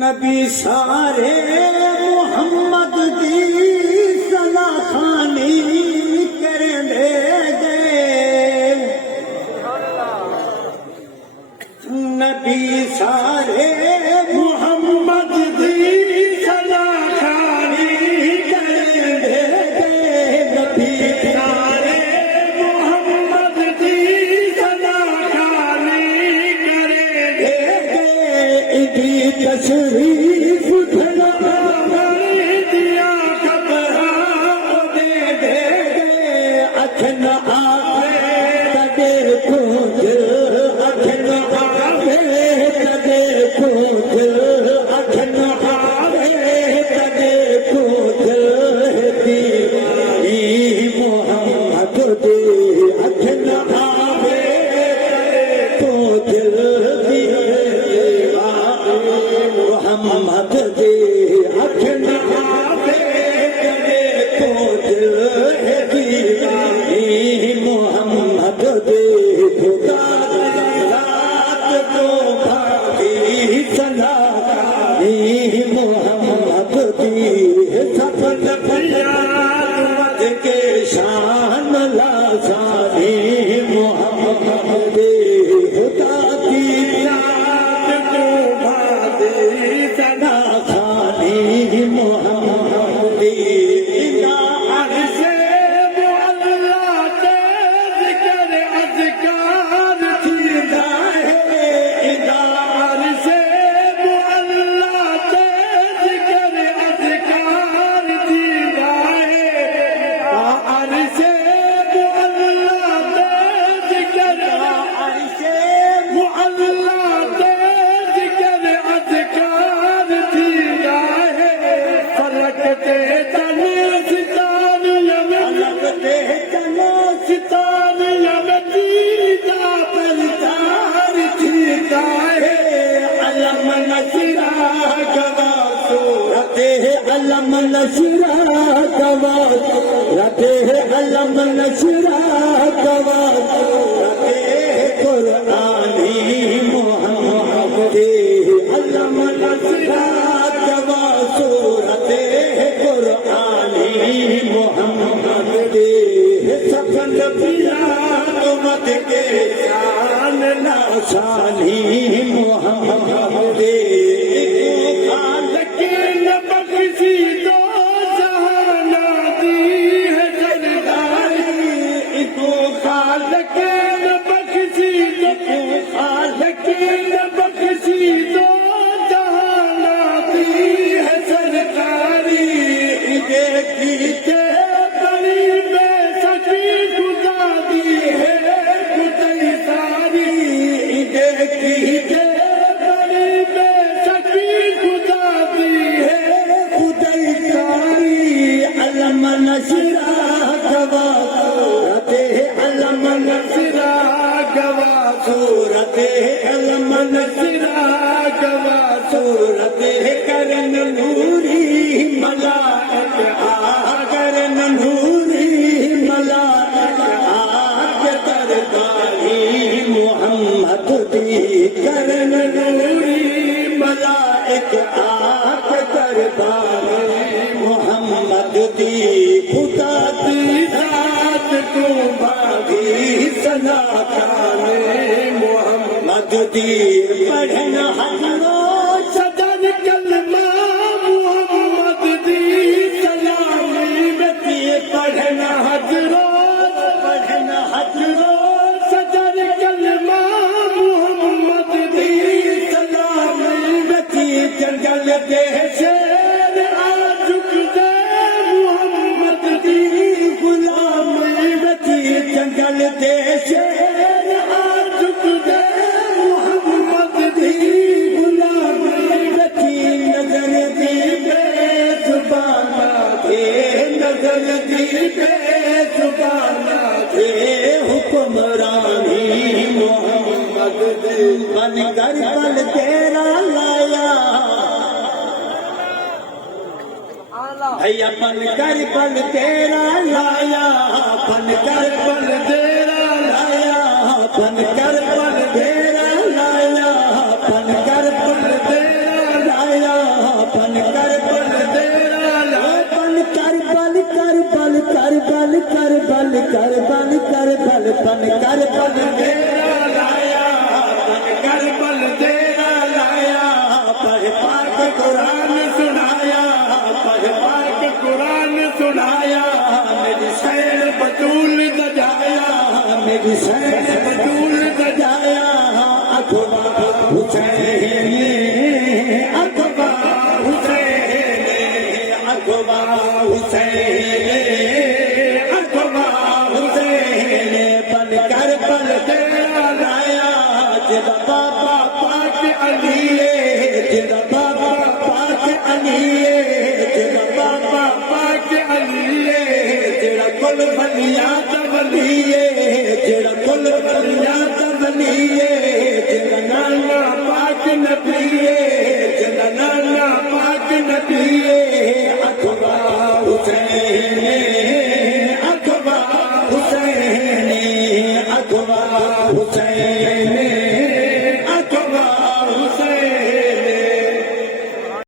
नबी सारे मोहम्मद दी सलाह खानी करेंदे गए। नबी सारे मोहम्मद दी सलाह खानी करेंदे गए। नबी सारे मोहम्मद दी सलाह खानी करेंदे गए। इदी तशरीफ धड़ा दिया खबरा दे दे गए। अखन आवे तदे खोज, अखन आवे तदे खोज, अखन आवे तदे खोज। दीवानी मोहम्मद दे अखन आवे तदे खोज। मोहम्मद दे अखन आवे तदे खोज। दीवानी मोहम्मद दे खुदा रात को भागी सलामी। मोहम्मद दी सफल फरियाद के शान लासानी। मोहम्मद दे खुदा की याद को भागी सना खानी। मोहम्मद दी अलम नशरा गवा रखे है। अलम नशरा गवा रखे है कुरानी। मोहम्मद अलम नशरा गवा सूरत है कुरानी। मोहम्मद सफल पियामत के शान नाशानी। मोहम्मद सूरत करन नूरी मलाइक करन नूरी मलाइक आग तरकारी। मोहम्मद दी करन नूरी मलाइक आग तरकारी। मोहम्मद दी खुदा दी रात को भागी सना खाने। मोहम्मद दी पढ़ना हजरो सदन कलमा। मोहम्मद दी सलामी बती पढ़ना हजरो सदन कलमा। मोहम्मद दी सलामी बती जंगल दे शेर आ झुक दे। मोहम्मद दी गुलामी बती जंगल दे शेर आ झुक दे। हुक्मरानी मोहम्मद बन कर पल तेरा लाया। भैया बन कर पल तेरा लाया। बन कर पल तेरा लाया। बन कर पल तेरा लाया। बन कर पल तेरा लाया। पन कर बल तेरा लाया पन कर बल कर बल कर बल कर बल कर बल कर बल पन कर बल तेरा लाया पन कर बल तेरा लाया पढ़ पाक कुरान सुनाया पढ़ पाक कुरान सुनाया मेरी शैर बतूल सजाया मेरी शैर बतूल सजाया अखबा हुसैन अखबा हुसैन अखबा हुसैन अखबा हुसैन पन कर बल तेरा लाया जिदा बाबा पाक अलीए जिदा बाबा पाक अलीए जिदा बाबा पाक अलीए जेड़ा कुल बलिया तबलीए जेड़ा कुल बलिया तबलीए जेड़ा नाना पाक नबीए जेड़ा नाना पाक नबीए अखबा हुसैन अखबा हुसैन अखबा हुसैन